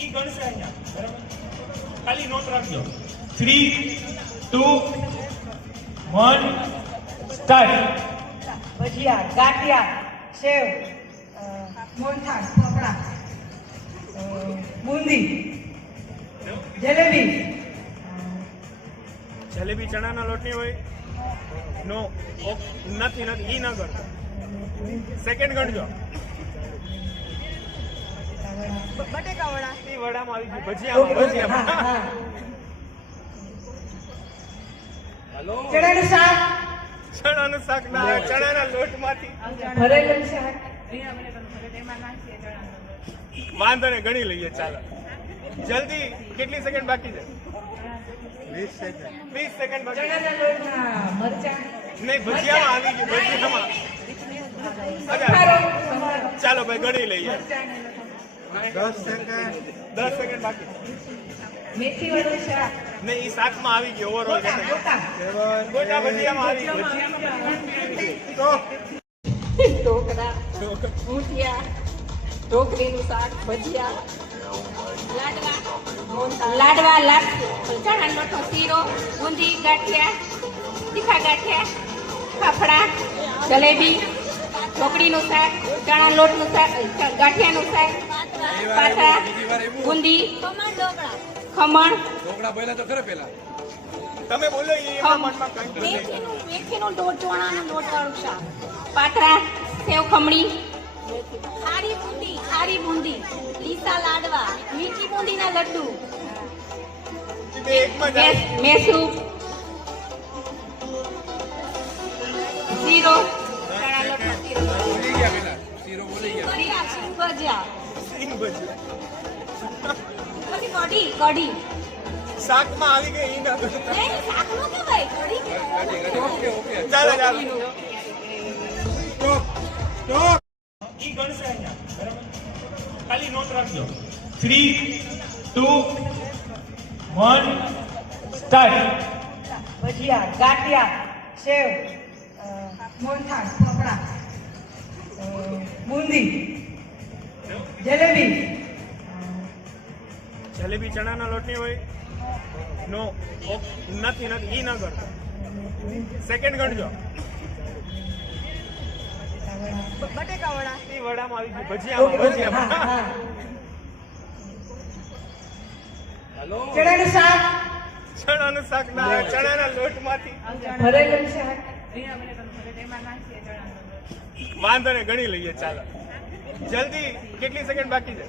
ઈ ગણશે અહીંયા, બરાબર? ખાલી નોટ રાખજો. 3, 2, 1 સ્ટાર્ટ. ભજીયા, ગાંઠિયા, સેવ, મોહનથાળ, ફાફડા, બુંદી, જલેબી. જલેબી ચણાના લોટની હોય? નો, નથી ઈ ના કરતો. સેકન્ડ ગણજો. બટેકા વડા, ઈ વડામાં આવી ગયું. ભજીયામાં. હેલો, ચણાનું શાક, ચણાનું શાક ના, ચણાના લોટમાંથી. ભરેલું શાક. વાંધો ને ગણી લઈએ. ચાલો જલ્દી. કેટલી સેકન્ડ બાકી છે? 20 સેકન્ડ બાકી. ચણાના લોટના મરચાં, નહીં, ભજીયામાં આવી ગયું. ભજીયામાં. ચાલો ભાઈ ગણી લઈએ. 10 સેકન્ડ બાકી. મેથી વાળું શાક, નહીં, ઈ શાકમાં આવી ગયું. ઓવરઓલ ગોટા ભજીયામાં આવી ગયું. ઢોકળા, ઊંધિયા, ઢોકળીનું શાક, ભજીયા, લાડવા, ચણાનો લોટનો શીરો, બુંદી, ગાંઠિયા, તીખા ગાંઠિયા, ફાફડા, જલેબી, ઢોકળીનું શાક, ચણા લોટનું શાક, ગાંઠિયાનું શાક, પાથરા, બુંદી, ખમણ, તમે બોલો. ઈ મેથીનું ચણાનું લોટવાળું શાક, પાથરા, સેવ ખમણી, ખારી બુંદી, લીસા લાડવા, મીઠી બુંદીના લડ્ડુ, એકમાં જ આવી. મેસૂબ, શીરો, ચણા લોટનો શીરો, ભજીયા, સિંગ ભજીયા. પછી કઢી, શાકમાં આવી ગઈ. ઈ ના કરતો. નહીં, શાકનો કહેવાય, કઢી કહેવાય. ચાલો ઈ ગણશે અહીંયા, બરાબર? ખાલી નોટ રાખજો. 3, 2, 1 સ્ટાર્ટ. ભજીયા, ગાંઠિયા, સેવ, મોહનથાળ, ફાફડા, બુંદી, જલેબી. જલેબી ચણાના લોટની હોય? નો, નથી ઈ ના કરતો. સેકન્ડ ગણજો. બટેકા વડા, ઈ વડામાં આવી ગયું. ભજીયામાં. હેલો, ચણાનું શાક, ચણાનું શાક ના, ચણાના લોટમાંથી. ભરેલું શાક. વાંધો ને ગણી લઈએ. ચાલો જલ્દી. કેટલી સેકન્ડ બાકી છે?